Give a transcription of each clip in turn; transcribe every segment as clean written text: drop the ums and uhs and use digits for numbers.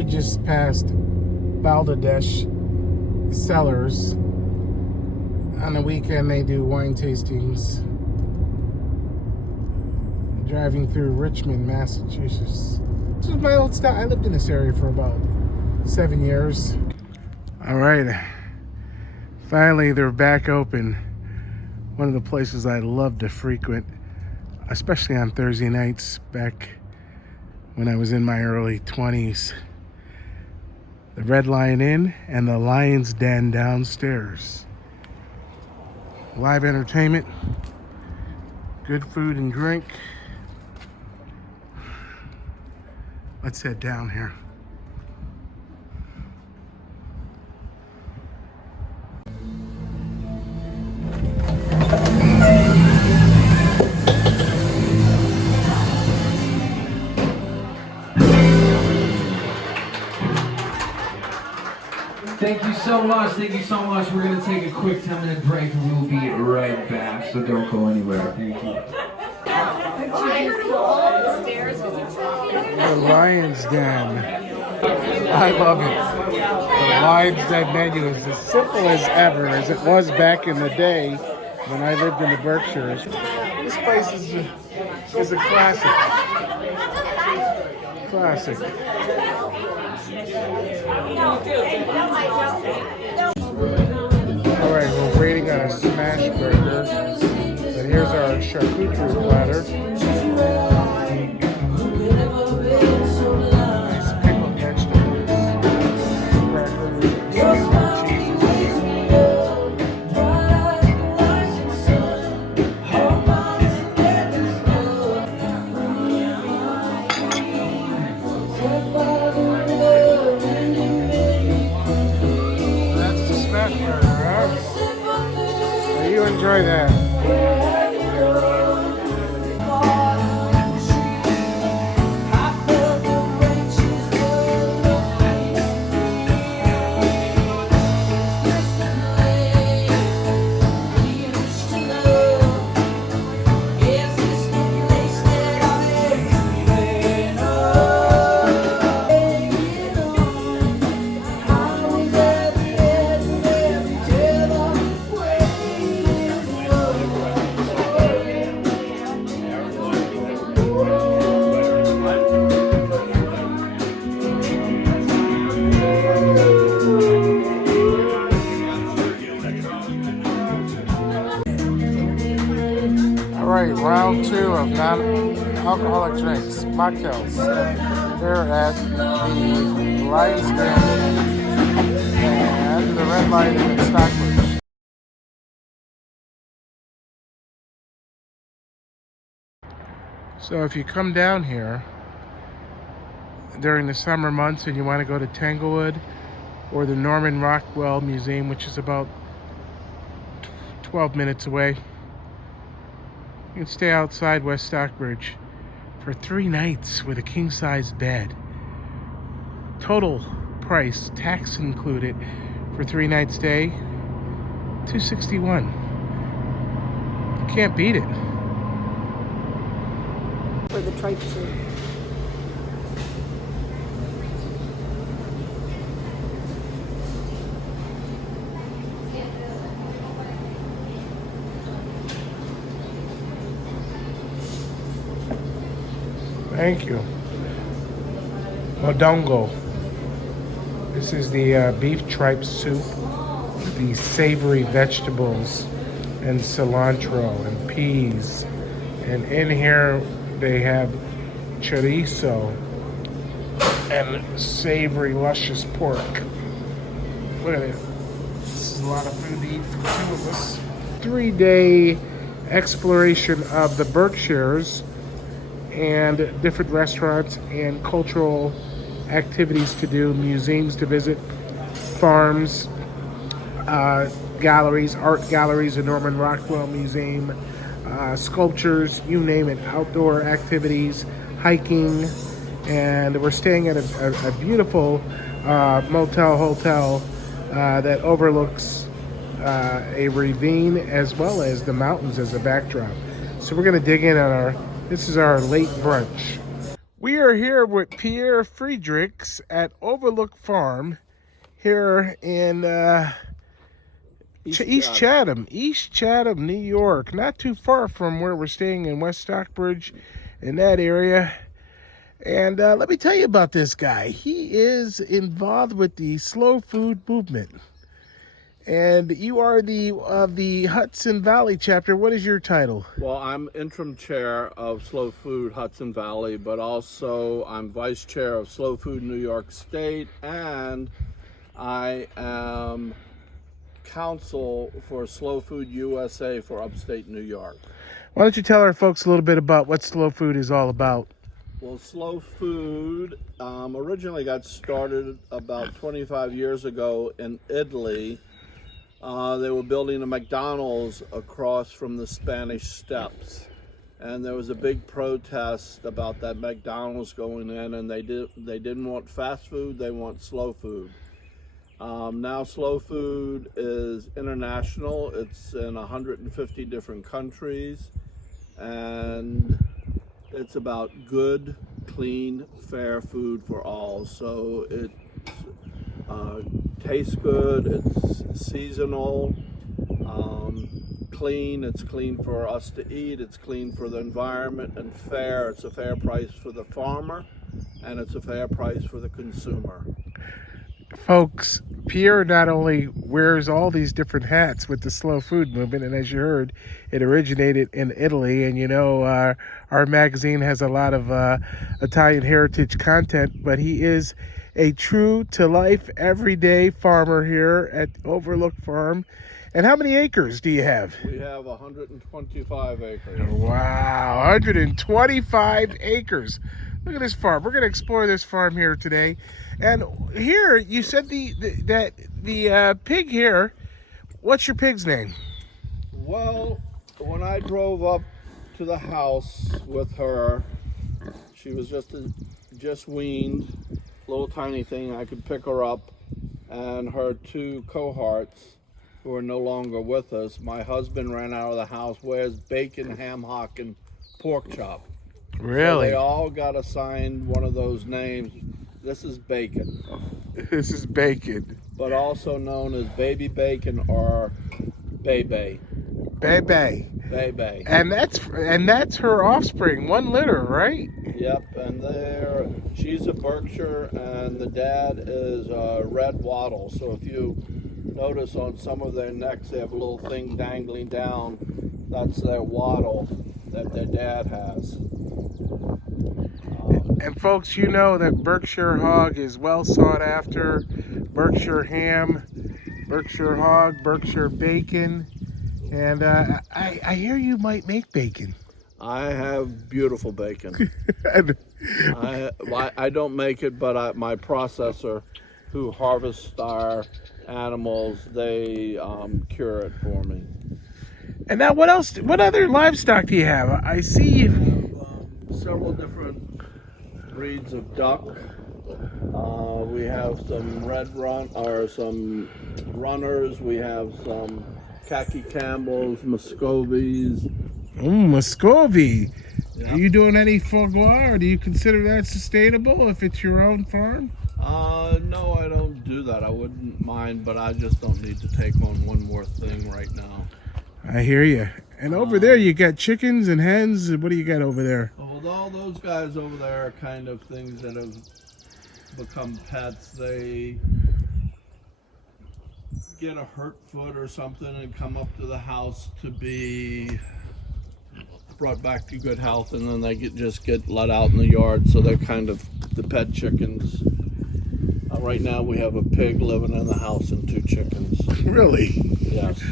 we just passed Balderdash Cellars. On the weekend, they do wine tastings. Driving through Richmond, Massachusetts. This is my old style. I lived in this area for about 7 years. All right. Finally, they're back open. One of the places I love to frequent, especially on Thursday nights back when I was in my early 20s. The Red Lion Inn and the Lion's Den downstairs. Live entertainment, good food and drink. Let's head down here. Thank you so much. Thank you so much. We're going to take a quick 10-minute break and we'll be right back. So don't go anywhere. Thank you. The Lion's Den. I love it. The Lion's Den menu is as simple as ever, as it was back in the day when I lived in the Berkshires. This place is a classic. Classic. All right, we're waiting on a smash burger. But here's our charcuterie platter. Nice pickled vegetables, crackers, cheese. That's the smash burger, huh? So you enjoy that. Round 2 of non-alcoholic drinks, mocktails. Here at the Lion's Den and the Red Lion in Stockbridge. So if you come down here during the summer months and you want to go to Tanglewood or the Norman Rockwell Museum, which is about 12 minutes away, you can stay outside West Stockbridge for 3 nights with a king-size bed. Total price, tax included, for 3-night stay, $261. You can't beat it. For the tripe soup. Thank you. Modongo. This is the beef tripe soup, the savory vegetables and cilantro and peas. And in here they have chorizo and savory, luscious pork. Look at it. This is a lot of food to eat for 2 of us. 3-day exploration of the Berkshires and different restaurants and cultural activities to do, museums to visit, farms, galleries, art galleries, the Norman Rockwell Museum, sculptures, you name it, outdoor activities, hiking, and we're staying at a beautiful hotel that overlooks a ravine as well as the mountains as a backdrop. So we're going to dig in on this is our late brunch. We are here with Pierre Friedrichs at Overlook Farm here in East Chatham, New York. Not too far from where we're staying in West Stockbridge, in that area. And let me tell you about this guy. He is involved with the slow food movement. And you are the Hudson Valley chapter. What is your title? Well, I'm interim chair of Slow Food Hudson Valley, but also I'm vice chair of Slow Food New York State, and I am counsel for Slow Food USA for upstate New York. Why don't you tell our folks a little bit about what slow food is all about? Well, Slow Food originally got started about 25 years ago in Italy. They were building a McDonald's across from the Spanish Steps, and there was a big protest about that McDonald's going in, and they didn't want fast food, they want slow food. Now slow food is international. It's in 150 different countries, and it's about good, clean, fair food for all. So it tastes good, it's seasonal, clean, it's clean for us to eat, it's clean for the environment, and fair. It's a fair price for the farmer, and it's a fair price for the consumer. Folks, Pierre not only wears all these different hats with the slow food movement, and as you heard, it originated in Italy, and you know our magazine has a lot of Italian heritage content, but he is a true-to-life, everyday farmer here at Overlook Farm. And how many acres do you have? We have 125 acres. Wow, 125 acres. Look at this farm. We're going to explore this farm here today. And here, you said the pig here, what's your pig's name? Well, when I drove up to the house with her, she was just weaned, little tiny thing. I could pick her up, and her two cohorts who are no longer with us, my husband ran out of the house. Where's Bacon, Ham Hock, and Pork Chop? Really? So they all got assigned one of those names. This is Bacon. This is Bacon. But also known as Baby Bacon or Bebe. Bebe. Bebe. And that's her offspring, one litter, right? Yep, and she's a Berkshire, and the dad is a red wattle. So if you notice on some of their necks, they have a little thing dangling down. That's their wattle that their dad has. And folks, you know that Berkshire hog is well sought after. Berkshire ham, Berkshire hog, Berkshire bacon. And I hear you might make bacon. I have beautiful bacon. I don't make it, but my processor, who harvests our animals, they cure it for me. And now, what else? What other livestock do you have? I see you have several different breeds of duck. We have some some runners. We have some khaki Campbells, Muscovies. Muscovy. Yeah. Are you doing any foie gras, or do you consider that sustainable if it's your own farm? No, I don't do that. I wouldn't mind, but I just don't need to take on one more thing right now. I hear you. And over there, you got chickens and hens. What do you got over there? Well, all those guys over there are kind of things that have become pets. They get a hurt foot or something and come up to the house to be brought back to good health, and then they just get let out in the yard. So they're kind of the pet chickens. Right now we have a pig living in the house and two chickens. Really? Yes.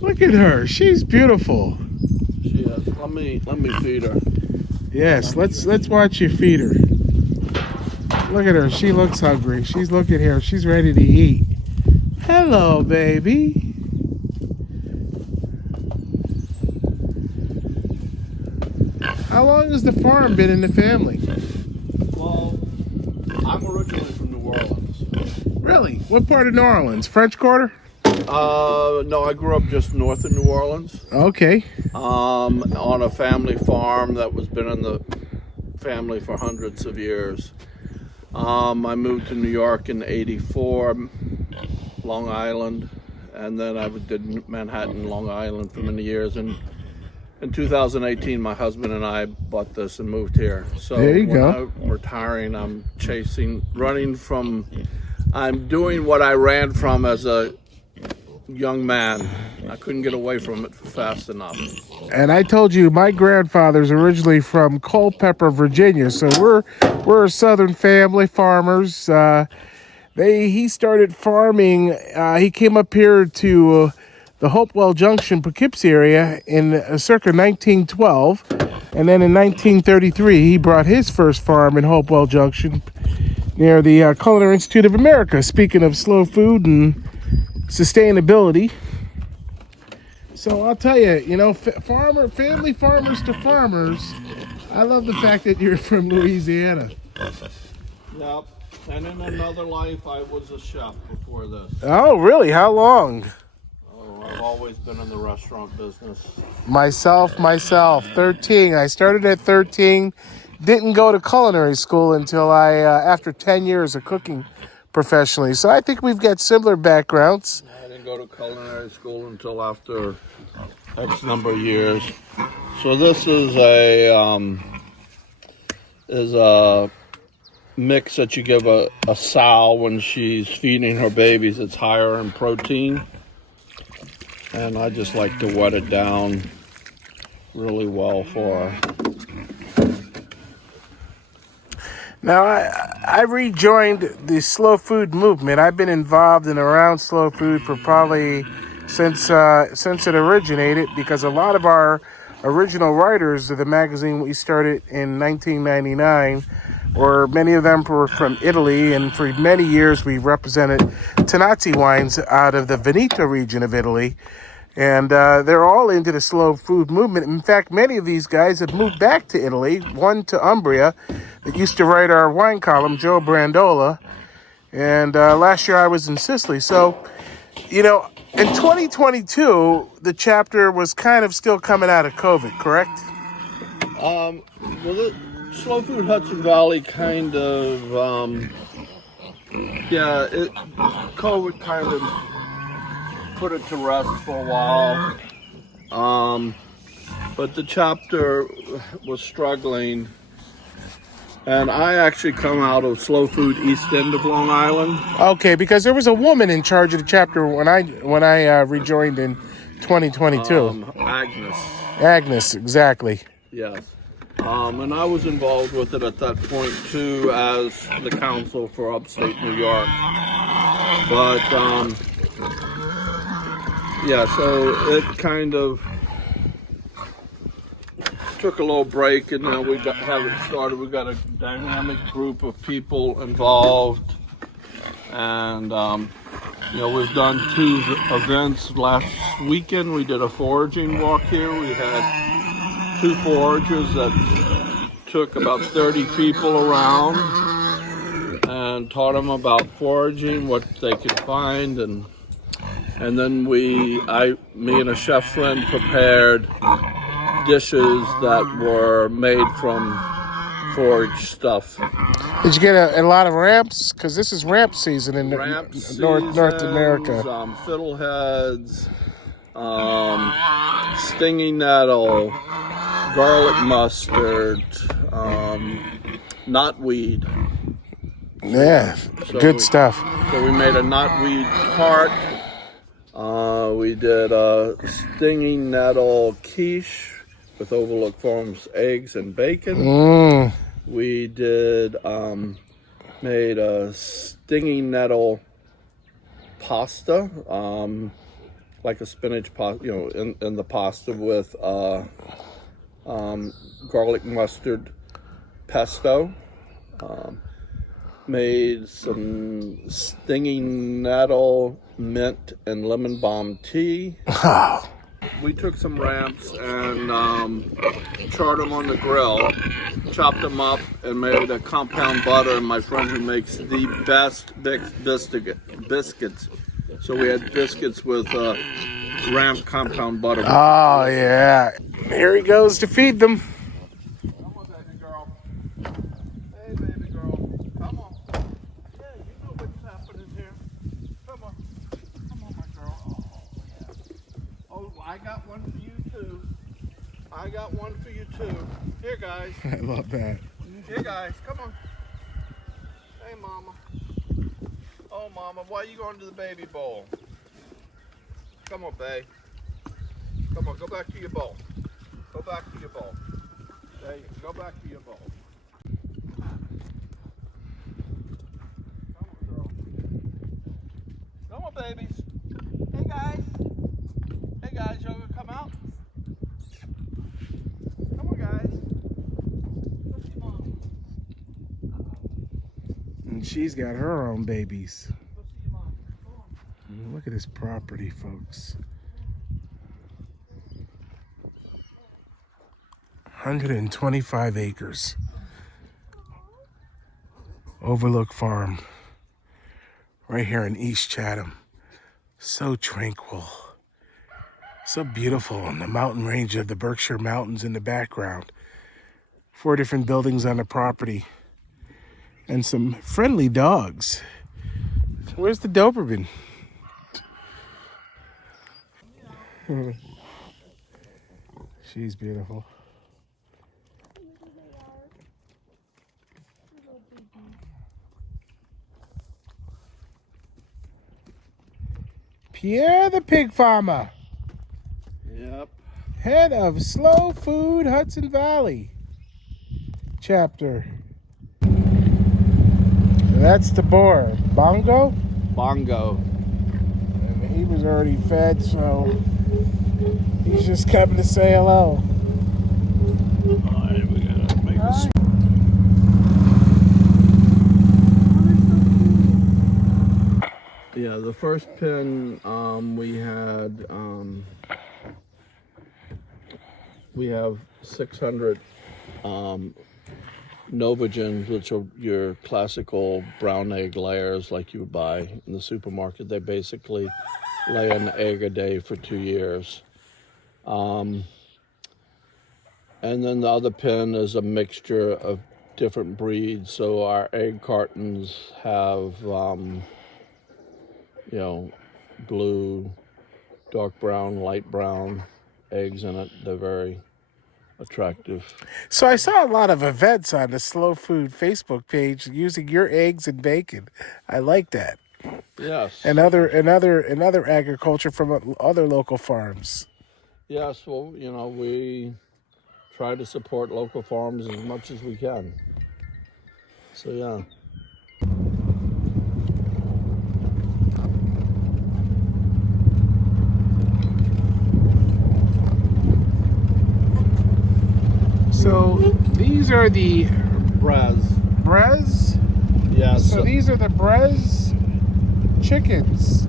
Look at her. She's beautiful. She is. Let me feed her. Yes, let's watch you feed her. Look at her. She looks hungry. She's looking here. She's ready to eat. Hello, baby. How long has the farm been in the family? Well, I'm originally from New Orleans. Really? What part of New Orleans? French Quarter? No, I grew up just north of New Orleans. Okay. On a family farm that was been in the family for hundreds of years. I moved to New York in '84, Long Island, and then I did Manhattan, Long Island for many years. And in 2018, my husband and I bought this and moved here. So There you when go. I'm retiring, I'm doing what I ran from as a young man. I couldn't get away from it fast enough. And I told you my grandfather's originally from Culpeper, Virginia, so we're a Southern family, farmers. He started farming. He came up here to the Hopewell Junction, Poughkeepsie area in circa 1912, and then in 1933 he brought his first farm in Hopewell Junction near the Culinary Institute of America. Speaking of slow food and sustainability. So I'll tell you, family farmers to farmers. I love the fact that you're from Louisiana. Yep. And in another life, I was a chef before this. Oh, really? How long? Oh, I've always been in the restaurant business. Myself, 13. I started at 13. Didn't go to culinary school until after 10 years of cooking professionally. So I think we've got similar backgrounds. I didn't go to culinary school until after X number of years. So this is a mix that you give a sow when she's feeding her babies. It's higher in protein, and I just like to wet it down really well for her. Now, I rejoined the slow food movement. I've been involved and around slow food for probably since it originated, because a lot of our original writers of the magazine we started in 1999, or many of them were from Italy, and for many years we represented Tanazzi wines out of the Veneto region of Italy. And they're all into the slow food movement. In fact, many of these guys have moved back to Italy, one to Umbria, that used to write our wine column, Joe Brandola. And last year I was in Sicily. So, in 2022, the chapter was kind of still coming out of COVID, correct? Well, the Slow Food Hudson Valley kind of, COVID kind of put it to rest for a while. But the chapter was struggling. And I actually come out of Slow Food East End of Long Island. Okay, because there was a woman in charge of the chapter when I rejoined in 2022. Agnes, exactly. Yes. And I was involved with it at that point too, as the counsel for upstate New York. But so it kind of took a little break, and now we have it started. We've got a dynamic group of people involved, and we've done 2 events last weekend. We did a foraging walk here. We had 2 foragers that took about 30 people around and taught them about foraging, what they could find, and then me and a chef friend prepared dishes that were made from forage stuff. Did you get a lot of ramps? Because this is ramp season in North America. Fiddleheads, stinging nettle, garlic mustard, knotweed. Yeah, good stuff. So we made a knotweed tart. We did a stinging nettle quiche with Overlook Farms eggs and bacon. We did made a stinging nettle pasta, like a spinach pasta, in the pasta with garlic mustard pesto. Made some stinging nettle mint and lemon balm tea. Oh. We took some ramps and charred them on the grill, chopped them up, and made a compound butter. And my friend who makes the best biscuits. So we had biscuits with ramp compound butter. Oh, yeah. Here he goes to feed them. too. I got one for you too. Here, guys. I love that. Here, guys. Come on. Hey, Mama. Oh, Mama, why are you going to the baby bowl? Come on, babe. Come on, go back to your bowl. Go back to your bowl. There you go. Go back to your bowl. Come on, girl. Come on, babies. Hey, guys. Hey, guys, y'all gonna come out? Come on, guys. Go see Mom. And she's got her own babies. Go see your mom. Come on. Look at this property, folks. 125 acres. Overlook Farm. Right here in East Chatham. So tranquil. So beautiful on the mountain range of the Berkshire Mountains in the background. 4 different buildings on the property. And some friendly dogs. Where's the Doberman? She's beautiful. Pierre the pig farmer, Yep. head of Slow Food Hudson Valley chapter. So that's the boar, Bongo, Bongo. and he was already fed, so he's just coming to say hello. Alright, we gotta make a Yeah, the first pin we have 600 Novagens, which are your classical brown egg layers like you would buy in the supermarket. They basically lay an egg a day for 2 years. And then the other pin is a mixture of different breeds. So our egg cartons have blue, dark brown, light brown eggs in it. They're very attractive. So I saw a lot of events on the Slow Food Facebook page using your eggs and bacon. I like that. Yes. And other agriculture from other local farms. Yes, well, we try to support local farms as much as we can. So, yeah. So these are the Brez. Brez. Yeah. So these are the Brez chickens.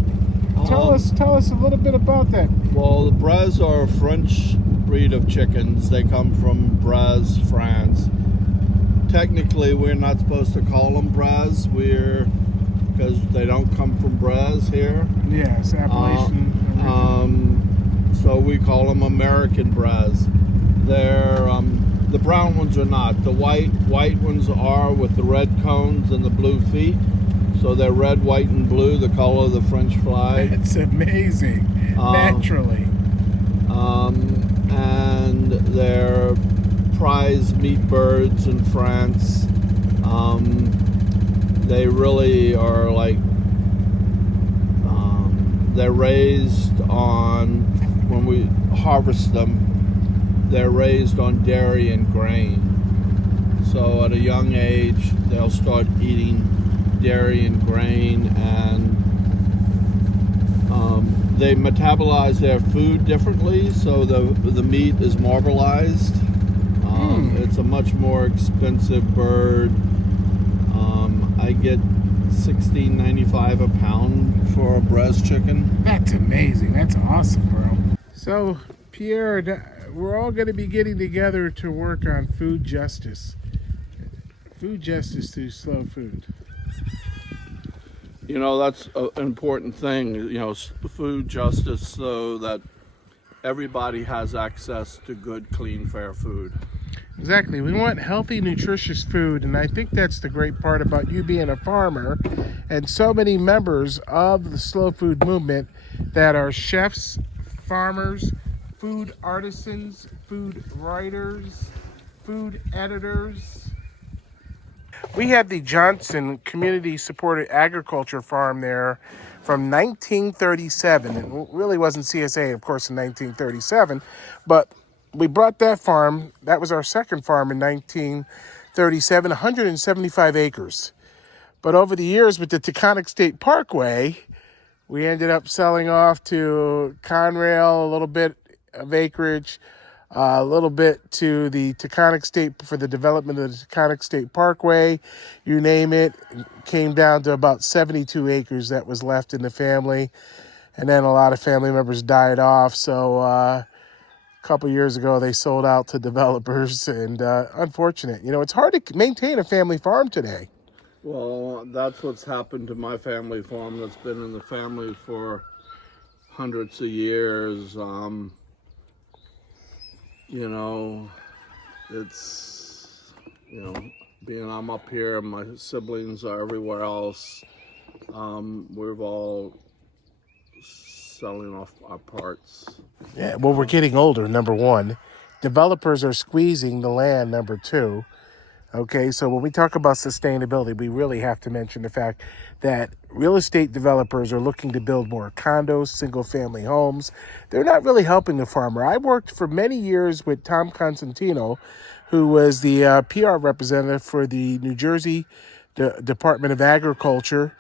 Tell us a little bit about that. Well, the Brez are a French breed of chickens. They come from Brez, France. Technically, we're not supposed to call them Brez. Because they don't come from Brez here. Yes, Appalachian. So we call them American Brez. They're the brown ones are not. The white ones are with the red cones and the blue feet. So they're red, white, and blue, the color of the French flag. It's amazing. Naturally. And they're prize meat birds in France. They really are like, they're raised on, when we harvest them, they're raised on dairy and grain. So at a young age, they'll start eating dairy and grain, and they metabolize their food differently, so the meat is marbleized. It's a much more expensive bird. I get $16.95 a pound for a Brez chicken. That's amazing. That's awesome, bro. So, Pierre, we're all going to be getting together to work on food justice. Food justice through slow food. That's an important thing, food justice, so that everybody has access to good, clean, fair food. Exactly. We want healthy, nutritious food, and I think that's the great part about you being a farmer and so many members of the slow food movement that are chefs, farmers, food artisans, food writers, food editors. We had the Johnson Community Supported Agriculture Farm there from 1937. It really wasn't CSA, of course, in 1937, but we brought that farm. That was our second farm in 1937, 175 acres. But over the years with the Taconic State Parkway, we ended up selling off to Conrail a little bit of acreage, a little bit to the Taconic State for the development of the Taconic State Parkway. You name it, came down to about 72 acres that was left in the family. And then a lot of family members died off. So a couple years ago, they sold out to developers. And unfortunate. You know, it's hard to maintain a family farm today. Well, that's what's happened to my family farm that's been in the family for hundreds of years. You know, it's, you know, being I'm up here and my siblings are everywhere else, we're all selling off our parts. Yeah, well, we're getting older, number one. Developers are squeezing the land, number two. Okay, so when we talk about sustainability, we really have to mention the fact that real estate developers are looking to build more condos, single-family homes. They're not really helping the farmer. I worked for many years with Tom Constantino, who was the PR representative for the New Jersey Department of Agriculture.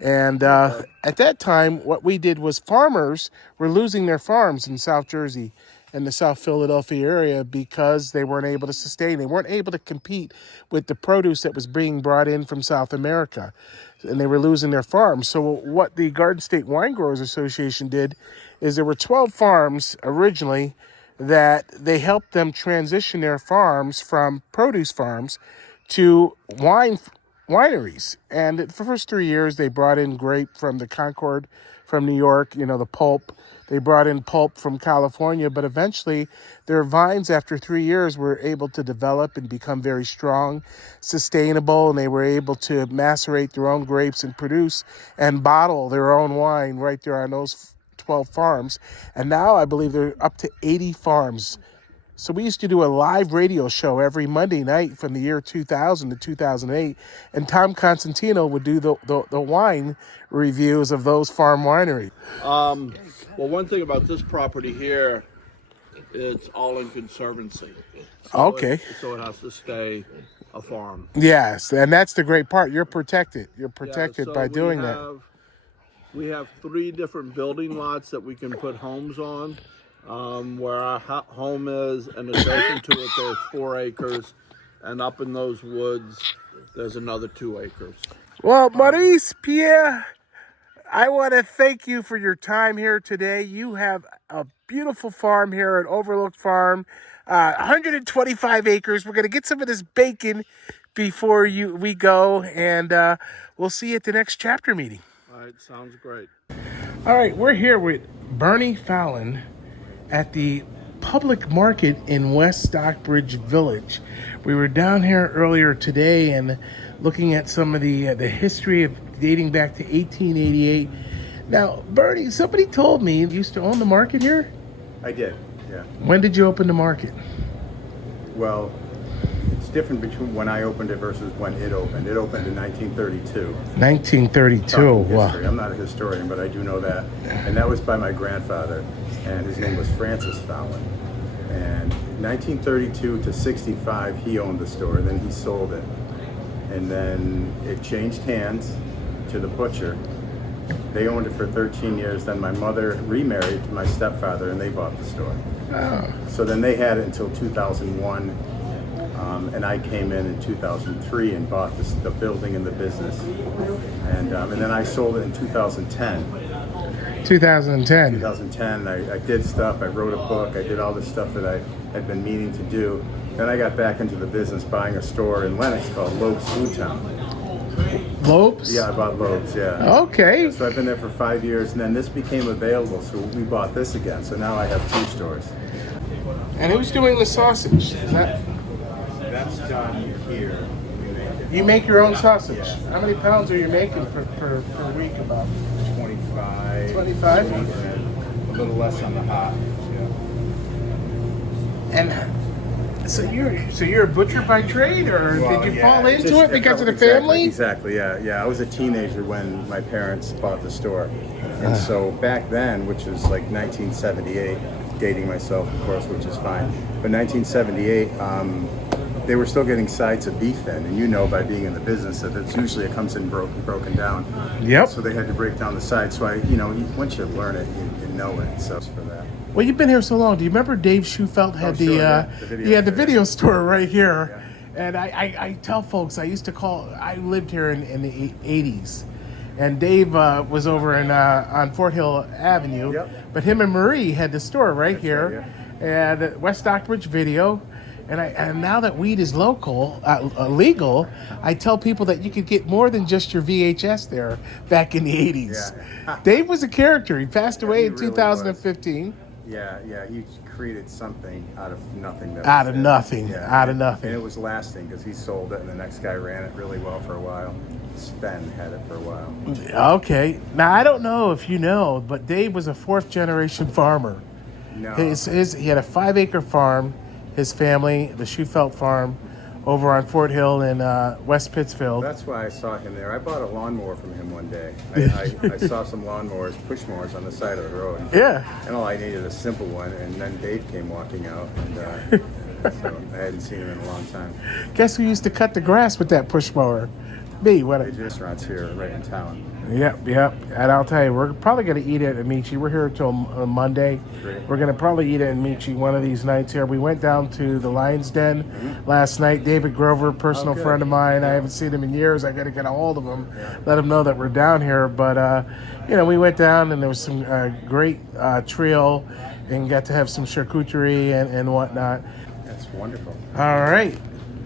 And at that time, what we did was farmers were losing their farms in South Jersey and the South Philadelphia area because they weren't able to sustain. They weren't able to compete with the produce that was being brought in from South America, and they were losing their farms. So what the Garden State Wine Growers Association did is there were 12 farms originally that they helped them transition their farms from produce farms to wineries. And for the first 3 years, they brought in grape from the Concord from New York, you know, the pulp. They brought in pulp from California, but eventually their vines after 3 years were able to develop and become very strong, sustainable, and they were able to macerate their own grapes and produce and bottle their own wine right there on those 12 farms. And now I believe they're up to 80 farms. So we used to do a live radio show every Monday night from the year 2000 to 2008, and Tom Constantino would do the wine reviews of those farm wineries. Well, one thing about this property here, it's all in conservancy. Okay. So it has to stay a farm. Yes, and that's the great part. You're protected. You're protected So by doing that. We have 3 different building lots that we can put homes on. Where our home is, and adjacent to it, there's 4 acres, and up in those woods, there's another 2 acres. Well, Maurice, Pierre, I want to thank you for your time here today. You have a beautiful farm here at Overlook Farm, 125 acres. We're going to get some of this bacon before we go, and we'll see you at the next chapter meeting. All right, sounds great. All right, we're here with Bernie Fallon at the public market in West Stockbridge Village. We were down here earlier today and looking at some of the history of dating back to 1888. Now, Bernie, somebody told me you used to own the market here? I did, yeah. When did you open the market? Well, it's different between when I opened it versus when it opened. It opened in 1932. 1932, wow. I'm not a historian, but I do know that. And that was by my grandfather, and his name was Francis Fallon. And 1932 to 65, he owned the store, then he sold it. And then it changed hands to the butcher. They owned it for 13 years. Then my mother remarried to my stepfather, and they bought the store. Oh. So then they had it until 2001, and I came in 2003 and bought the building and the business. And then I sold it in 2010. 2010. 2010, I did stuff. I wrote a book. I did all the stuff that I had been meaning to do. Then I got back into the business, buying a store in Lenox called Loeb's Food Town. Loeb's? Yeah, I bought Loeb's, yeah. Okay. So I've been there for 5 years, and then this became available, so we bought this again. So now I have 2 stores. And who's doing the sausage? That's done here. You make your own sausage? Yeah. How many pounds are you making per week about? 25. 25? A little less on the hot. Yeah. And so you're a butcher by trade, or did you fall into just- it because of the exactly, family? Exactly, yeah. I was a teenager when my parents bought the store. And so back then, which was like 1978, dating myself, of course, which is fine. But 1978, they were still getting sides of beef then. And you know by being in the business that it's usually it comes in broken down. Yep. So they had to break down the sides. So once you learn it, you know it. So it's for that. Well, you've been here so long. Do you remember Dave Schufelt had the video store right here? Yeah. And I tell folks, I lived here in the 80s. And Dave was over on Fort Hill Avenue. Yep. But him and Marie had the store right here. right, And West Stockbridge Video. And now that weed is legal, I tell people that you could get more than just your VHS there back in the 80s. Yeah. Dave was a character. He passed away he in really 2015. Yeah, he created something out of nothing. Out of nothing. And it was lasting because he sold it and the next guy ran it really well for a while. Sven had it for a while. Okay. Now, I don't know if you know, but Dave was a fourth-generation farmer. No. He had a 5-acre farm, his family, the Schufelt farm, over on Fort Hill in West Pittsfield. That's why I saw him there. I bought a lawnmower from him one day. I saw some lawnmowers, push mowers on the side of the road. Yeah. And all I needed a simple one, and then Dave came walking out, and so I hadn't seen him in a long time. Guess who used to cut the grass with that push mower? Me. The restaurant's here, right in town. Yep. And I'll tell you, we're probably going to eat at Amici. We're here until Monday. Great. We're going to probably eat at Amici one of these nights here. We went down to the Lion's Den last night. David Grover, personal friend of mine. I haven't seen him in years. I got to get a hold of him, let him know that we're down here. But, we went down and there was some great trio and got to have some charcuterie and whatnot. That's wonderful. All right.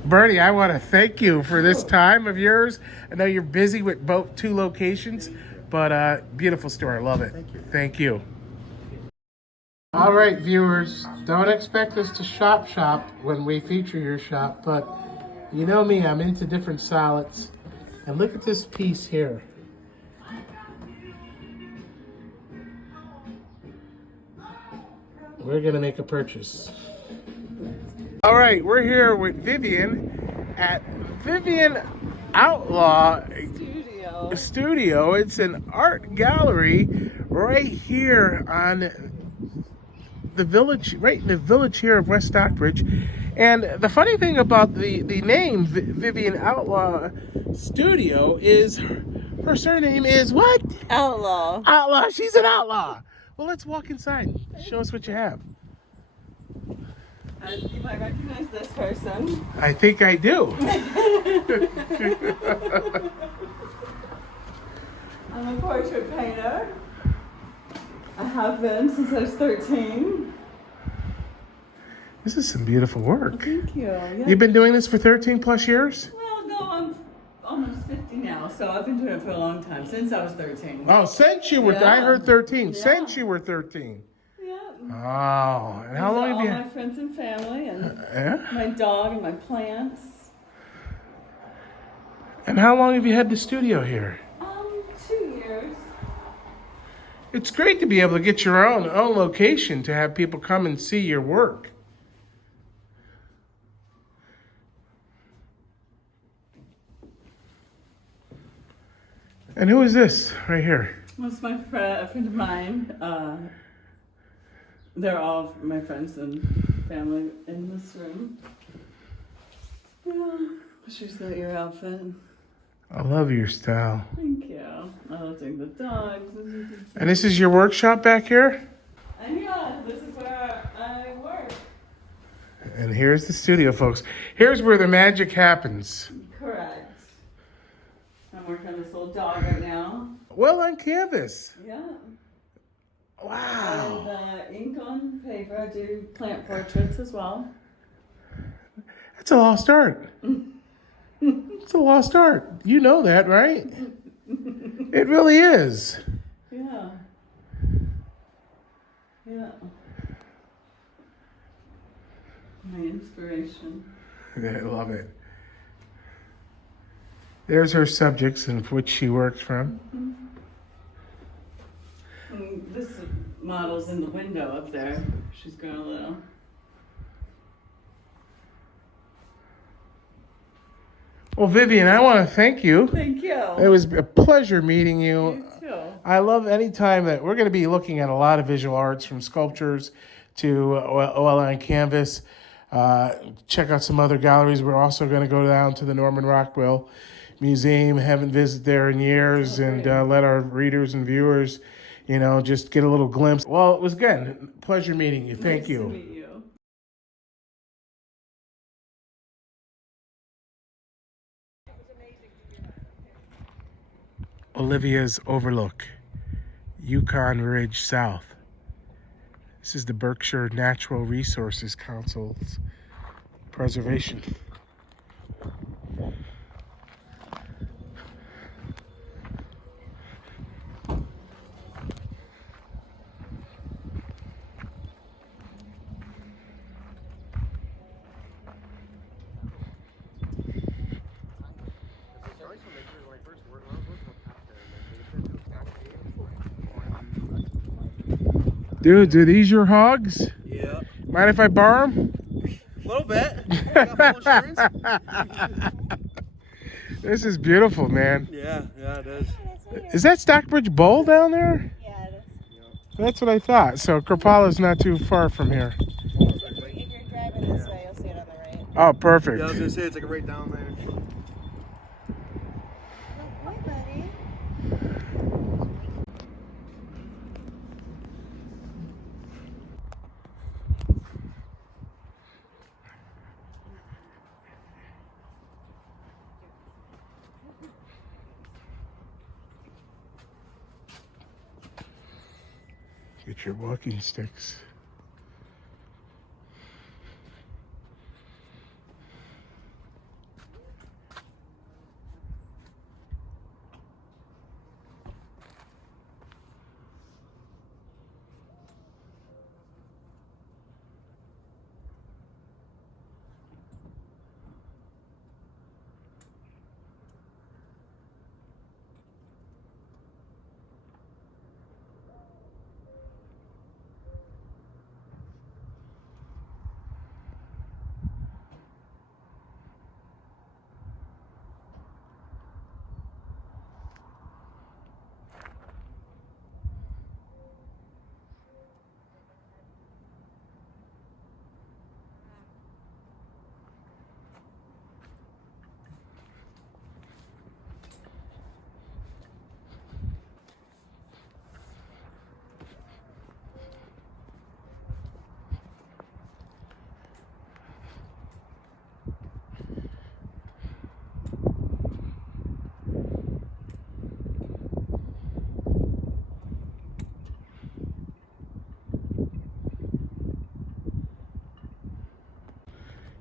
Bernie, I want to thank you for this time of yours. I know you're busy with both 2 locations, but beautiful store. I love it. Thank you. All right, viewers, don't expect us to shop when we feature your shop, but you know me, I'm into different salads. And look at this piece here. We're going to make a purchase. All right, we're here with Vivian at Vivian Outlaw Studio. It's an art gallery right here on the village, right in the village here of West Stockbridge. And the funny thing about the name Vivian Outlaw Studio is her surname is what? Outlaw. Outlaw. She's an outlaw. Well, let's walk inside. Show us what you have. You might recognize this person. I think I do. I'm a portrait painter. I have been since I was 13. This is some beautiful work. Thank you. Yeah. You've been doing this for 13 plus years? Well, no, I'm almost 50 now, so I've been doing it for a long time, since I was 13. Oh, since you were, Yeah. I heard 13. Yeah. Since you were 13. Yeah. Oh, and how long have you All my friends and family, and Yeah? my dog and my plants. And how long have you had the studio here? 2 years. It's great to be able to get your own location to have people come and see your work. And who is this right here? Well, it's a friend of mine. They're all my friends and family in this room. Yeah, she's got your outfit. I love your style. Thank you. I love doing the dogs. And this is your workshop back here? And yeah, this is where I work. And here's the studio, folks. Here's where the magic happens. Correct. I'm working on this little dog right now. Well, on canvas. Yeah. Wow. And ink on paper. I do plant portraits as well. That's a lost art. It's a lost art. You know that, right? It really is. Yeah. Yeah. My inspiration. I love it. There's her subjects in which she works from. And this model's in the window up there. She's got a little Well, Vivian, I want to thank you. Thank you. It was a pleasure meeting you. You too. I love any time that we're going to be looking at a lot of visual arts, from sculptures to oil on canvas. Check out some other galleries. We're also going to go down to the Norman Rockwell Museum. Haven't visited there in years, and let our readers and viewers, just get a little glimpse. Well, it was good. Pleasure meeting you. Thank Nice you. to meet you. Olivia's Overlook, Yukon Ridge South. This is the Berkshire Natural Resources Council's preservation. Dude, are these your hogs? Yeah. Mind if I borrow them? A little bit. Got full insurance? This is beautiful, man. Yeah, it is. Is that Stockbridge Bowl down there? Yeah, it is. That's what I thought. So Kropala's not too far from here. If you're driving this way, you'll see it on the right. Oh, perfect. Yeah, I was gonna say it's like right down there. Oh, boy, buddy. Get your walking sticks.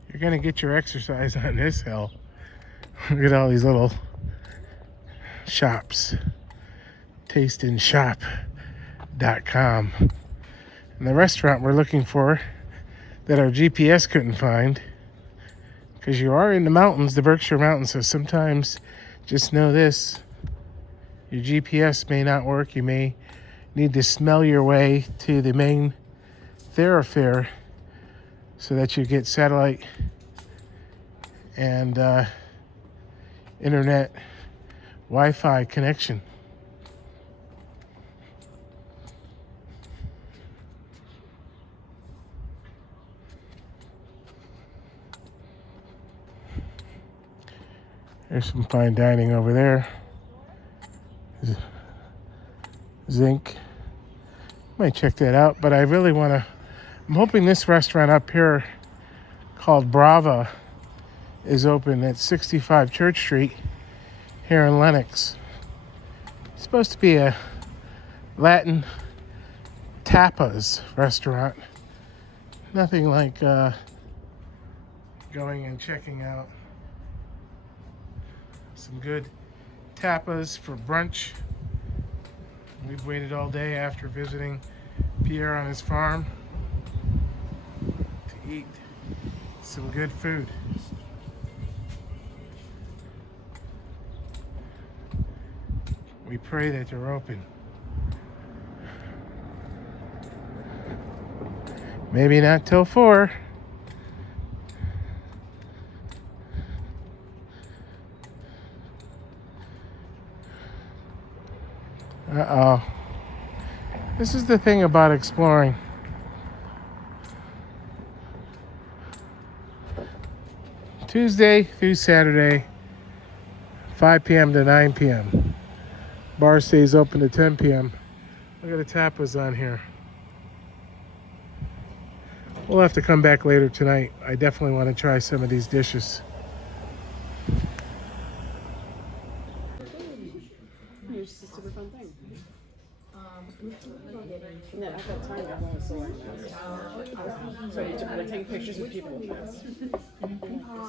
You're gonna get your exercise on this hill. Look at all these little shops. Tasteandshop.com. And the restaurant we're looking for that our GPS couldn't find, because you are in the mountains, the Berkshire Mountains, so sometimes just know this, your GPS may not work. You may need to smell your way to the main thoroughfare so that you get satellite and internet Wi-Fi connection. There's some fine dining over there. Zinc. Might check that out, but I really want to. I'm hoping this restaurant up here called Brava is open at 65 Church Street here in Lenox. It's supposed to be a Latin tapas restaurant. Nothing like going and checking out some good tapas for brunch. We've waited all day after visiting Pierre on his farm to eat some good food. We pray that they're open. Maybe not till 4. Uh-oh. This is the thing about exploring. Tuesday through Saturday, 5 p.m. to 9 p.m. Bar stays open to 10 p.m. Look at the tapas on here. We'll have to come back later tonight. I definitely want to try some of these dishes. It's just a super fun thing. And then at that time, everyone was so organized. So we're taking pictures of people.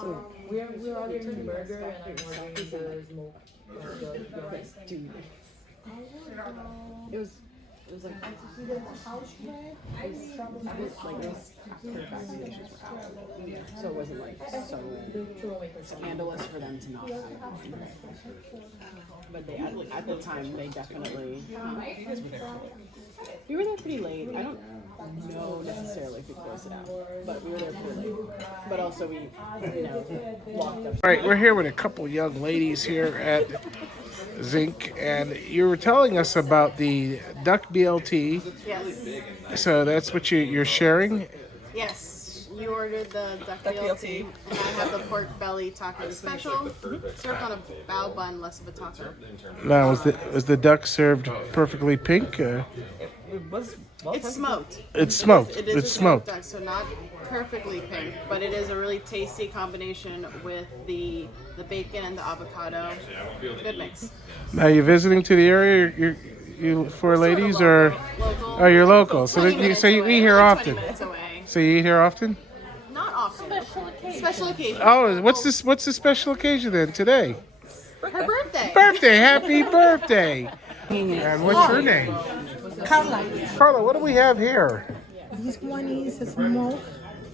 So We're ordering burger and I'm ordering the smoke. dude, it was like vaccinations were out, so it wasn't like so scandalous for them to not have. But they at the time they definitely. You guys were there. We were there pretty late. I don't know necessarily if we closed it out, but we were there pretty late. But also we, walked up. All right, we're here with a couple young ladies here at Zinc, and you were telling us about the duck BLT. Yes. So that's what you're sharing? Yes. You ordered the duck BLT, and I have the pork belly taco special, served on a bao bun, less of a taco. Now, was the duck served perfectly pink? It's smoked. It's smoked. It is It's a smoked smoked. duck, so not perfectly pink, but it is a really tasty combination with the bacon and the avocado. Good mix. Now, you're visiting to the area? You four ladies, or Local. oh, you're local? So 20 you minutes so you away. eat here We're often? 20 minutes away. So you eat here often? Not often. Special occasion. Oh, what's this? What's the special occasion then today? Her birthday. Birthday! Happy birthday! And what's your name? Carla. Carla, what do we have here? This one is a smoke,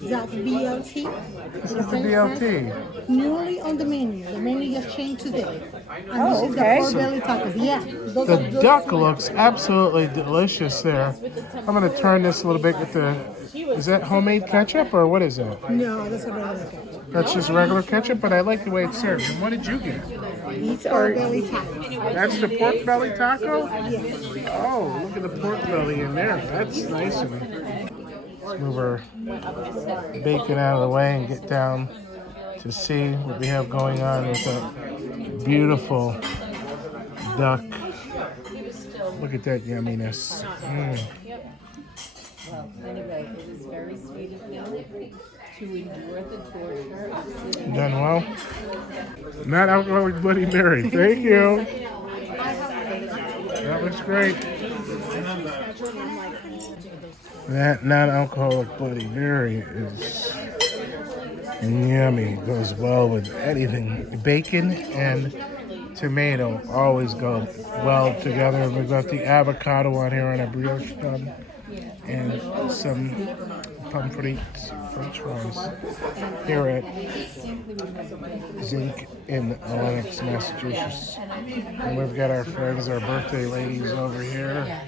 that BLT. This is the BLT. Newly on the menu. The menu just changed today. And this is the pork belly tacos. Yeah. The duck looks absolutely delicious there. I'm going to turn this a little bit with the... Is that homemade ketchup or what is that? No, that's a regular ketchup. That's just regular ketchup, but I like the way it's served. And what did you get? It's pork belly tacos. That's the pork belly taco? Yes. Oh, look at the pork belly in there. That's nice of me. Let's move our bacon out of the way and get down to see what we have going on with that beautiful duck. Look at that yumminess. Well, anyway, it is very sweet of you to endure the torture. Done well? Not alcoholic Bloody Mary. Thank you. That looks great. That non-alcoholic Bloody Mary is yummy. It goes well with anything. Bacon and tomato always go well together. And we've got the avocado on here on a brioche bun and some pomfrites, french fries here at Zinc in Lenox, Massachusetts. And we've got our friends, our birthday ladies over here.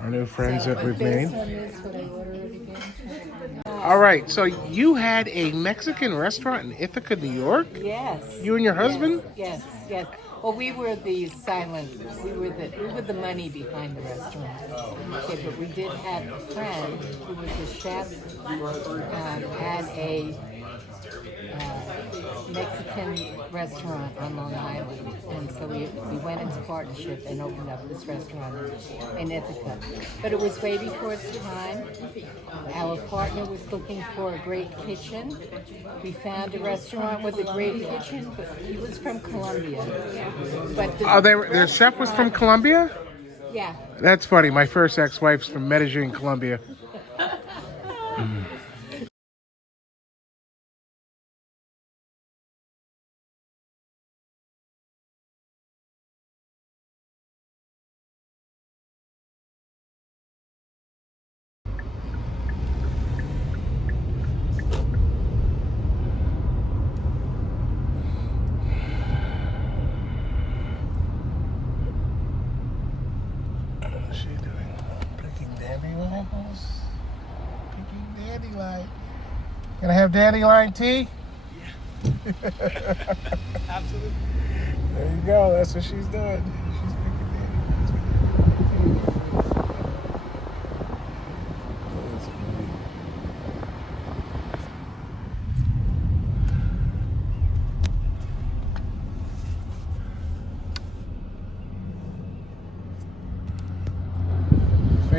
Our new friends that we've made. All right, so you had a Mexican restaurant in Ithaca, New York? Yes. You and your husband? Yes, yes. Well, we were the silent, we were the money behind the restaurant. Okay, but we did have a friend who was a chef, had a Mexican restaurant on Long Island, and so we went into partnership and opened up this restaurant in Ithaca. But it was way before its time. Our partner was looking for a great kitchen. We found a restaurant with a great kitchen, but he was from Colombia. But Their chef was from Colombia? yeah. That's funny. My first ex-wife's from Medellin, Colombia. What's she doing? Picking dandelions? Picking dandelion. Gonna have dandelion tea? Yeah. Absolutely. There you go. That's what she's doing. She's picking dandelions.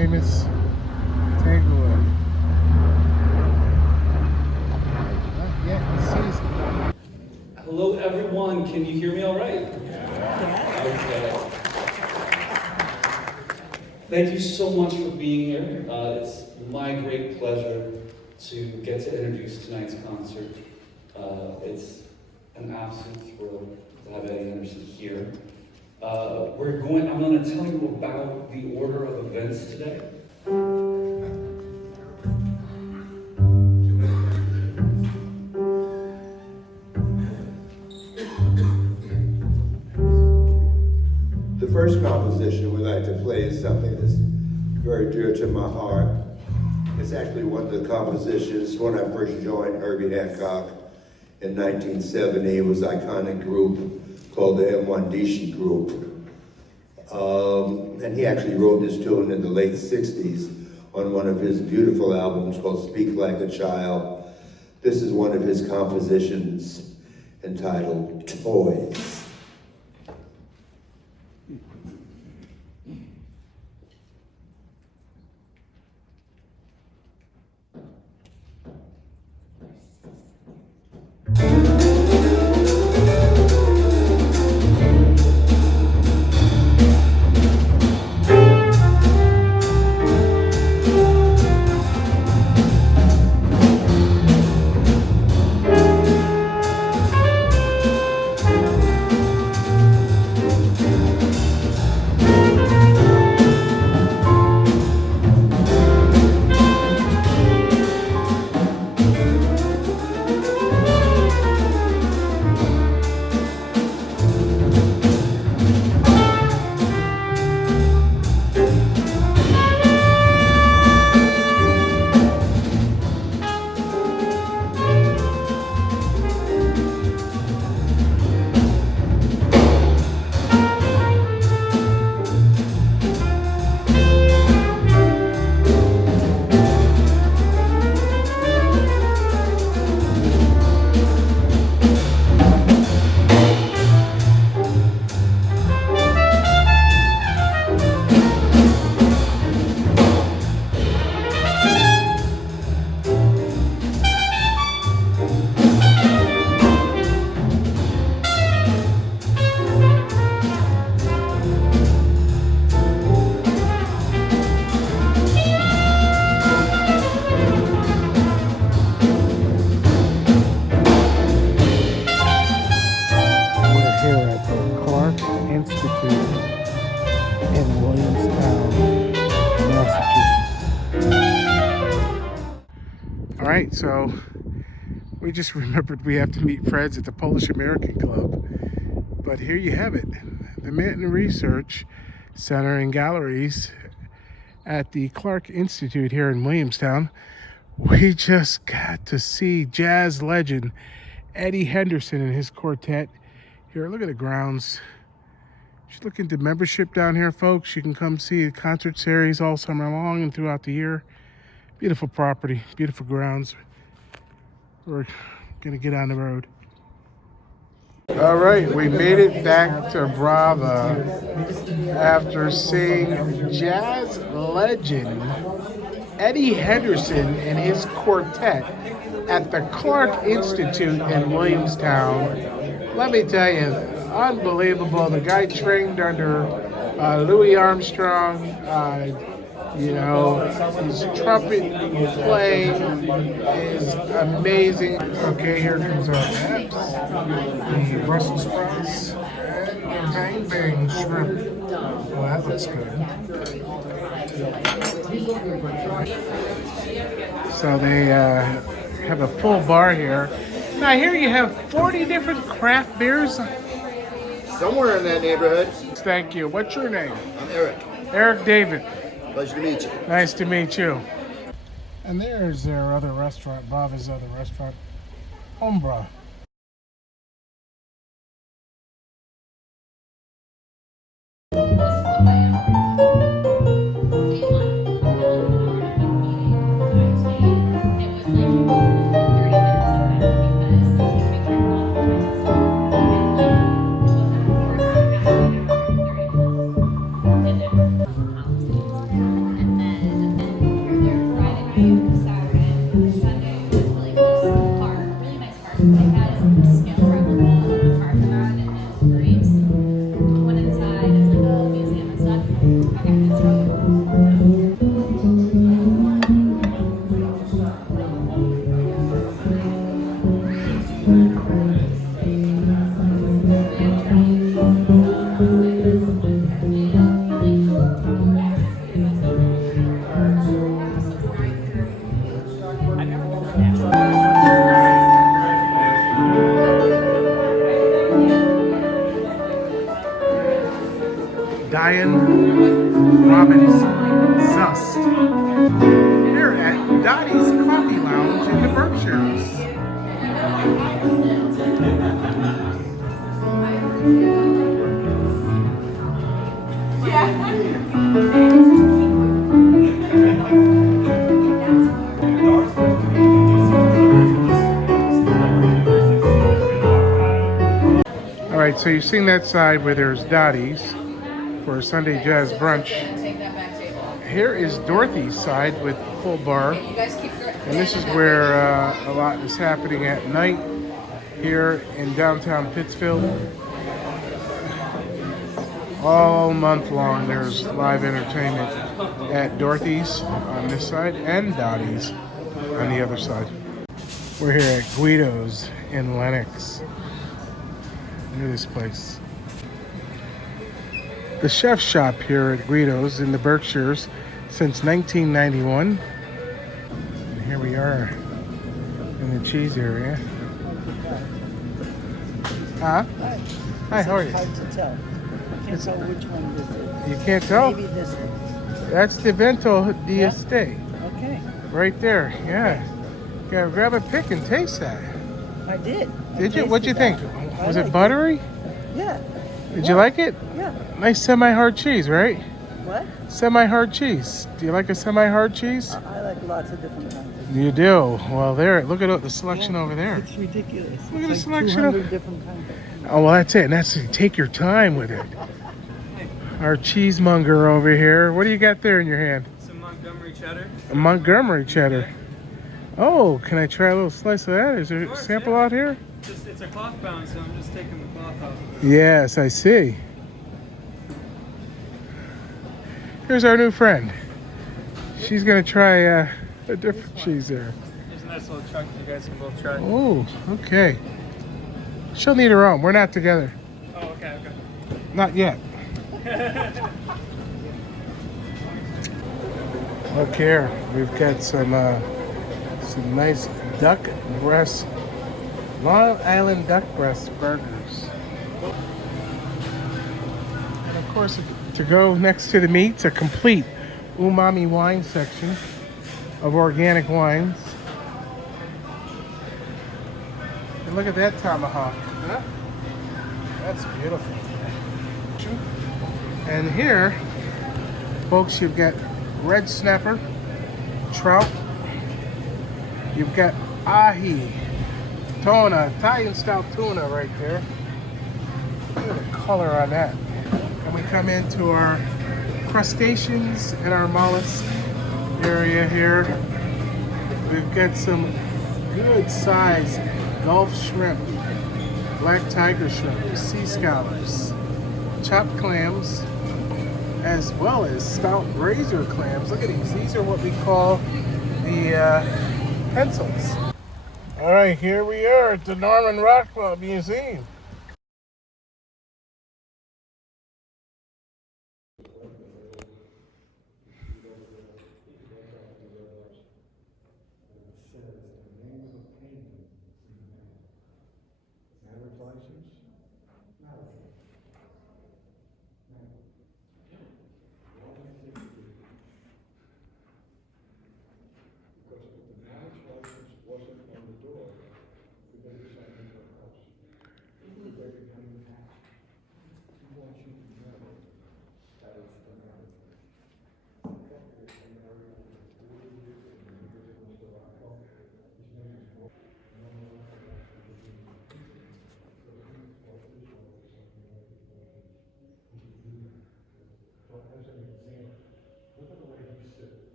famous Tanglewood. Not yet in season. Hello, everyone. Can you hear me all right? Okay. Thank you so much for being here. It's my great pleasure to get to introduce tonight's concert. It's an absolute thrill to have Eddie Henderson here. I'm going to tell you about the order of events today. The first composition we like to play is something that's very dear to my heart. It's actually one of the compositions when I first joined Herbie Hancock in 1970. It was an iconic group called the M1 Group. And he actually wrote this tune in the late 60s on one of his beautiful albums called Speak Like a Child. This is one of his compositions entitled Toys. Alright, so we just remembered we have to meet Fred's at the Polish American Club. But here you have it, the Manton Research Center and Galleries at the Clark Institute here in Williamstown. We just got to see jazz legend Eddie Henderson and his quartet. Here, look at the grounds. Just look into membership down here, folks. You can come see a concert series all summer long and throughout the year. Beautiful property, beautiful grounds. We're gonna get on the road. All right, we made it back to Brava after seeing jazz legend Eddie Henderson and his quartet at the Clark Institute in Williamstown. Let me tell you, unbelievable. The guy trained under Louis Armstrong. You know, his trumpet playing is amazing. Okay, here comes our wraps. The Brussels sprouts and bang bang shrimp. Well, that looks good. So they have a full bar here. Now here you have 40 different craft beers. Somewhere in that neighborhood. Thank you. What's your name? I'm Eric. Eric David. Pleasure to meet you. Nice to meet you. And there's their other restaurant, Brava's other restaurant, Umbra. All right, so you've seen that side where there's Dottie's for a Sunday jazz brunch. Here is Dorothy's side with full bar. And this is where a lot is happening at night here in downtown Pittsfield. All month long there's live entertainment at Dorothy's on this side and Dottie's on the other side. We're here at Guido's in Lenox. Look at this place. The chef shop here at Guido's in the Berkshires since 1991. And here we are in the cheese area. Huh? Hi, how are you? Hard to tell. I can't tell which one this is. You can't tell? Maybe this one. That's the Vento d'Este. Okay. Right there, yeah. Yeah, grab a pick and taste that. I did. Did you? What'd you think? Was it liked buttery? Yeah. Did you like it? Yeah. Nice semi-hard cheese, right? What? Semi-hard cheese. Do you like a semi-hard cheese? I like lots of different kinds. You do? Well, there. Look at the selection over there. It's ridiculous. Look at the It's selection like of... 200 different kinds. Oh, well, that's it. And that's take your time with it. Our cheesemonger over here. What do you got there in your hand? Some Montgomery cheddar. A Montgomery cheddar. Oh, can I try a little slice of that? Is there a sample out here? It's a cloth bound, so I'm just taking the cloth off of it. Yes, I see. Here's our new friend. She's gonna try a different cheese there. There's a nice little chunk you guys can both try. Oh, okay. She'll need her own. We're not together. Oh, okay. Not yet. Look here. We've got some nice duck breast, Long Island duck breast burgers. And of course, to go next to the meats, a complete umami wine section of organic wines. And look at that tomahawk. Huh? That's beautiful. And here, folks, you've got red snapper, trout. You've got ahi, tuna, Italian-style tuna right there. Look at the color on that. And we come into our crustaceans and our mollusk area here. We've got some good size Gulf shrimp, black tiger shrimp, sea scallops, chopped clams, as well as stout razor clams. Look at these. These are what we call the pencils. All right, here we are at the Norman Rockwell Museum.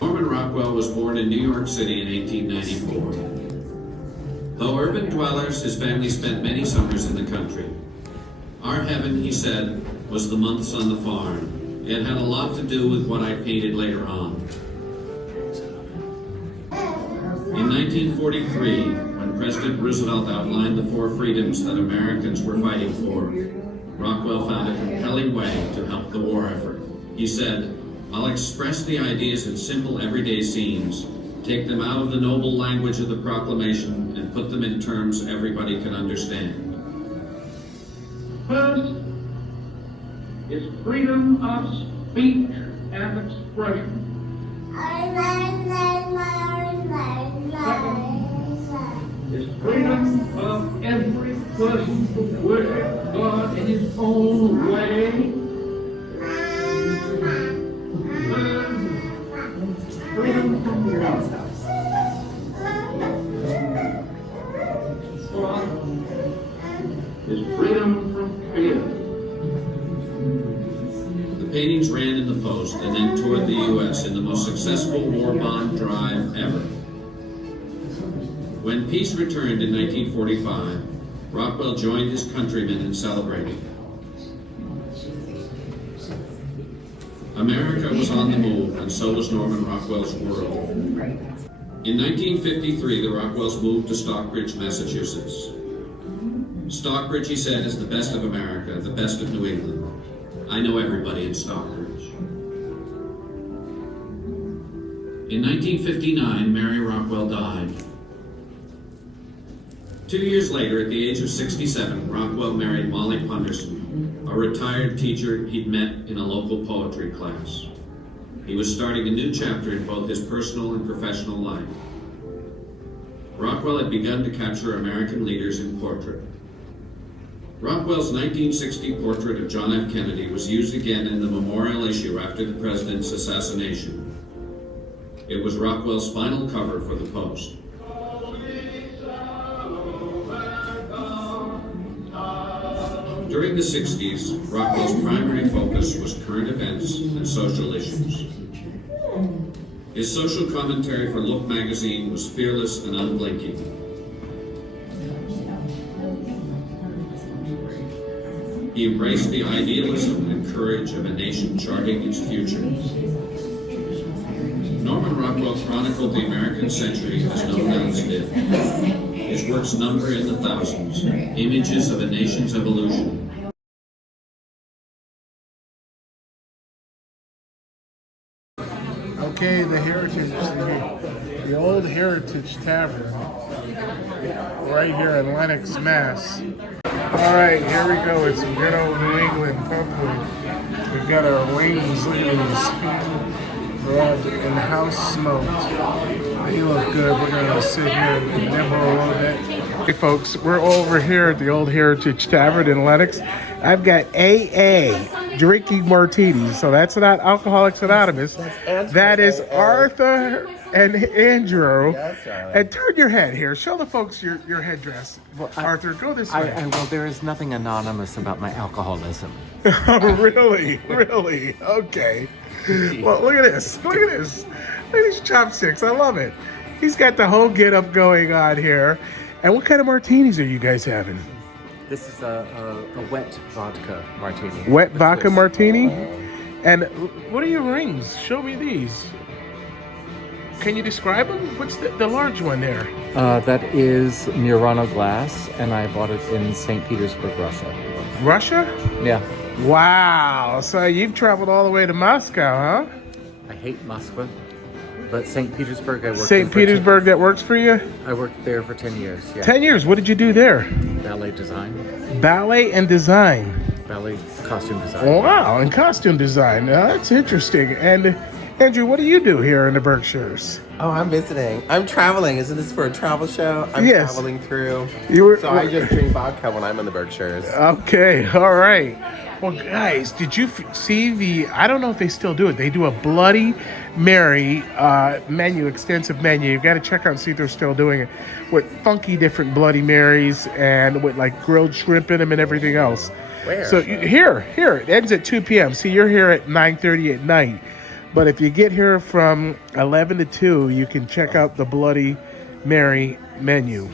Norman Rockwell was born in New York City in 1894. Though urban dwellers, his family spent many summers in the country. Our heaven, he said, was the months on the farm, It had a lot to do with what I painted later on. In 1943, when President Roosevelt outlined the 4 freedoms that Americans were fighting for, Rockwell found a compelling way to help the war effort. He said, "I'll express the ideas in simple everyday scenes, take them out of the noble language of the proclamation, and put them in terms everybody can understand." First is freedom of speech and expression. Second is freedom of every person to worship God in his own way. Third, freedom from love. Fourth is freedom from fear. The paintings ran in the Post and then toured the U.S. in the most successful war bond drive ever. When peace returned in 1945, Rockwell joined his countrymen in celebrating. America was on the move, and so was Norman Rockwell's world. In 1953, the Rockwells moved to Stockbridge, Massachusetts. Stockbridge, he said, is the best of America, the best of New England. I know everybody in Stockbridge. In 1959, Mary Rockwell died. 2 years later, at the age of 67, Rockwell married Molly Punderson, a retired teacher he'd met in a local poetry class. He was starting a new chapter in both his personal and professional life. Rockwell had begun to capture American leaders in portrait. Rockwell's 1960 portrait of John F. Kennedy was used again in the memorial issue after the president's assassination. It was Rockwell's final cover for the Post. During the 60s, Rockwell's primary focus was current events and social issues. His social commentary for Look magazine was fearless and unblinking. He embraced the idealism and courage of a nation charting its future. Norman Rockwell chronicled the American century as no one else did. His works number in the thousands, images of a nation's evolution. Okay, the old Heritage Tavern, right here in Lenox, Mass. All right, here we go. It's some good old New England pumpkin. We've got our wings. Look at these. Rubbed and house smoked. They look good. We're gonna sit here and nibble a little bit. Hey folks, we're over here at the old Heritage Tavern in Lenox. I've got AA drinking martinis, so that's not Alcoholics Anonymous. That is Arthur and Andrew. That's right. And turn your head here. Show the folks your headress. Well, Arthur, go this way. Well, there is nothing anonymous about my alcoholism. Oh, really? Really? Okay. Well, look at this. Look at this. Look at these chopsticks. I love it. He's got the whole get-up going on here. And what kind of martinis are you guys having? This is a wet vodka martini. Wet vodka martini? And what are your rings? Show me these. Can you describe them? What's the large one there? That is Murano glass, and I bought it in St. Petersburg, Russia. Russia? Yeah. Wow. So you've traveled all the way to Moscow, huh? I hate Moscow, but St. Petersburg I worked St. Petersburg, that works for you? I worked there for 10 years, yeah. 10 years? What did you do there? Ballet design. Ballet and design. Ballet costume design. Wow, and costume design. That's interesting. And Andrew, what do you do here in the Berkshires? Oh, I'm visiting. I'm traveling. Isn't this for a travel show? I'm Yes. traveling through. So I just drink vodka when I'm in the Berkshires. Okay, all right. Well, guys, did you see I don't know if they still do it. They do a Bloody Mary menu, extensive menu. You've got to check out and see if they're still doing it with funky different Bloody Marys and with like grilled shrimp in them and everything else. Where? So here, it ends at 2 p.m. See, you're here at 9:30 at night. But if you get here from 11 to 2, you can check out the Bloody Mary menu.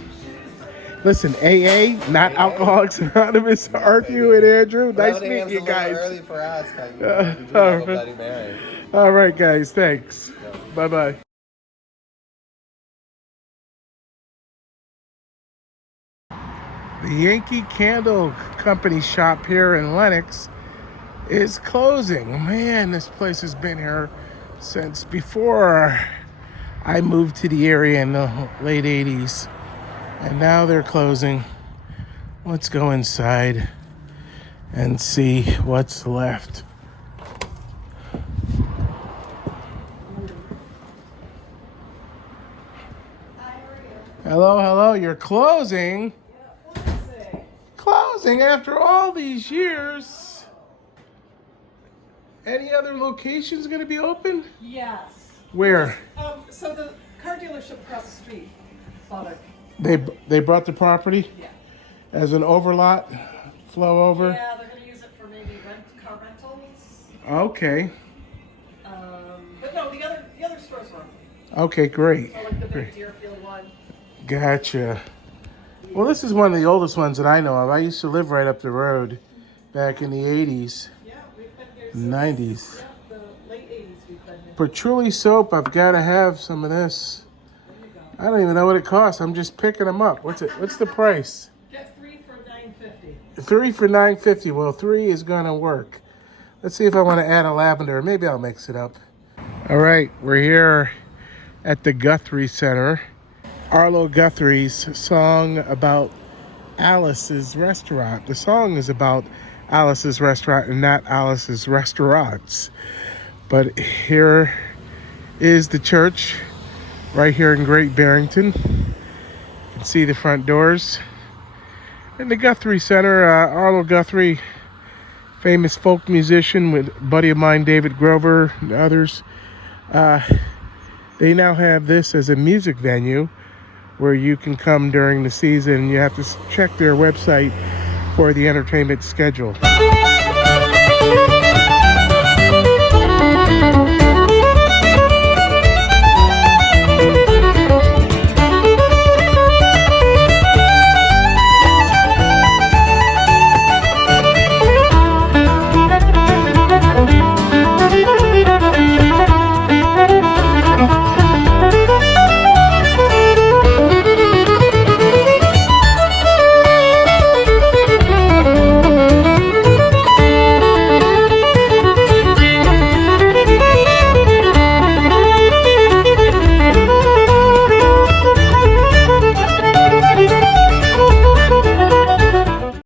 Listen, AA, not Alcoholics Anonymous. Arthur and Andrew, nice meeting you guys. Early for us. We do love a Bloody Mary. All right, guys. Thanks. Bye-bye. The Yankee Candle Company shop here in Lenox is closing. Man, this place has been here since before I moved to the area in the late 80s. And now they're closing. Let's go inside and see what's left. Hello, hello. You're closing? Closing after all these years. Any other locations going to be open? Yes. Where? So the car dealership across the street bought it. They brought the property? Yeah. As an overlot? Flow over? Yeah, they're going to use it for maybe car rentals. Okay. But no, the other stores were open. Okay, great. So like the Great. big Deerfield one. Gotcha. Well, this is one of the oldest ones that I know of. I used to live right up the road back in the 80s, Yeah, we've been here 90s. Yeah, the late 80s we've been here. Patchouli soap, I've got to have some of this. I don't even know what it costs. I'm just picking them up. What's the price? Get 3 for $9.50. 3 for $9.50. Well, 3 is going to work. Let's see if I want to add a lavender. Maybe I'll mix it up. All right, we're here at the Guthrie Center. Arlo Guthrie's song about Alice's restaurant. The song is about Alice's restaurant and not Alice's restaurants. But here is the church right here in Great Barrington. You can see the front doors. And the Guthrie Center, Arlo Guthrie, famous folk musician with a buddy of mine, David Grover, and others. They now have this as a music venue where you can come during the season. You have to check their website for the entertainment schedule.